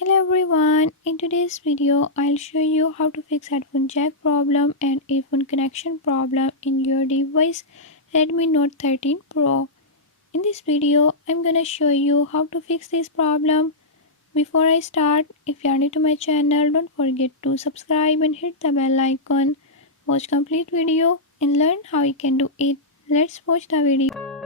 Hello everyone, in today's video I'll show you how to fix headphone jack problem and earphone connection problem in your device Redmi Note 13 Pro. In this video I'm gonna show you how to fix this problem. Before I start, if you are new to my channel, don't forget to subscribe and hit the bell icon. Watch complete video and learn how you can do it. Let's watch the video.